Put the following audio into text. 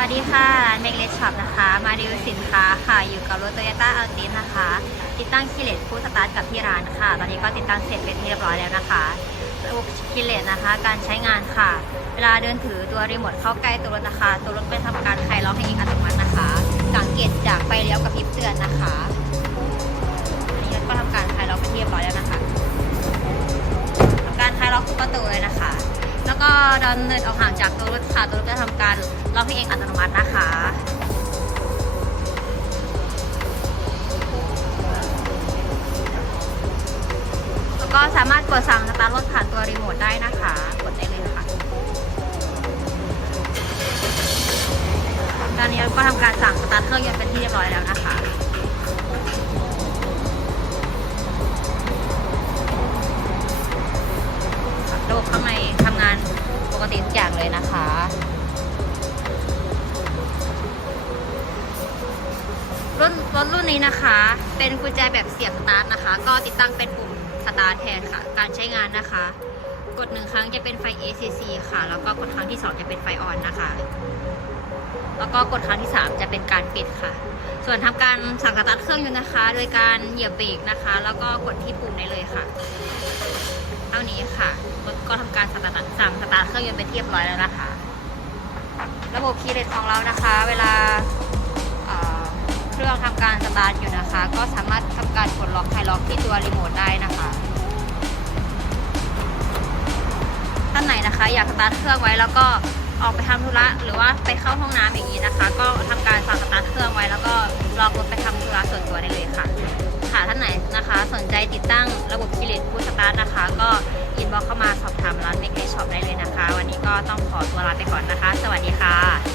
วัสดีค่ะร้านเมกเลสช็อปนะคะ มารีวิวสินค้าค่ะ อยู่กับรถโตโยต้าอัลติสนะคะ ติดตั้งคิเลตฟูสตาร์ทกับที่ร้านค่ะ ตอนนี้ก็ติดตั้งเสร็จเป็นที่เรียบร้อยแล้วนะคะระบบคิเลตนะคะ การใช้งานค่ะ เวลาเดินถือตัวรีโมทเข้าใกล้ตัวรถนะคะ ตัวรถเป็นทำการคลายล็อกให้เองอัตโนมัตินะคะ สังเกตจากไฟเลี้ยวกับพริบเตือนนะคะอันนี้ก็ทำการคลายล็อกไปนที่เรียบร้อยแล้วนะคะทำการคลายล็อกทุกประตูเลยนะคะ ก็ดอนเนินออกห่างจากตัวรถค่ะ ตัวรถจะทำการล็อกให้เองอัตโนมัตินะคะแล้วก็สามารถกดสั่งสตาร์ทรถผ่านตัวรีโมทได้นะคะ กดได้เลยค่ะ ตอนนี้ก็ทำการสั่งสตาร์ทเครื่องยนต์เป็นที่เรียบร้อยแล้วนะคะระ รุ่นรถรุ่นนี้นะคะ เป็นกุญแจแบบเสียบสตาร์ทนะคะ ก็ติดตั้งเป็นปุ่มสตาร์ทแทนค่ะ การใช้งานนะคะ กดหนึ่งครั้งจะเป็นไฟ ACC ค่ะ แล้วก็กดครั้งที่สองจะเป็นไฟออนนะคะ แล้วก็กดครั้งที่สามจะเป็นการปิดค่ะ ส่วนทำการสั่งสตาร์ทเครื่องยนต์นะคะ โดยการเหยียบเบรกนะคะ แล้วก็กดที่ปุ่มได้เลยค่ะ เท่านี้ค่ะรถก็ทำการสตาร์ทสั่งสตาร์ทเครื่องยนต์เป็นที่เรียบร้อยแล้วนะคะ ระบบคีย์เลสของเรานะคะ เวลา เครื่องทำการสตาร์ทอยู่นะคะ ก็สามารถทำการกดล็อกไฮล็อกที่ตัวรีโมทได้นะคะท่านไหนนะคะ อยากสตาร์ทเครื่องไว้แล้วก็ออกไปทำธุระหรือว่าไปเข้าห้องน้ำอย่างนี้นะคะ ก็ทำการสั่งสตาร์ทเครื่องไว้ แล้วก็รองรถไปทำธุระส่วนตัวได้เลยค่ะ ค่ะท่านไหนนะคะ สนใจติดตั้งระบบคิเลตบูสตาร์ทนะคะ ก็อินบ็อกเข้ามาสอบถามร้านเมกเกช็อปได้เลยนะคะ วันนี้ก็ต้องขอตัวลาไปก่อนนะคะ สวัสดีค่ะ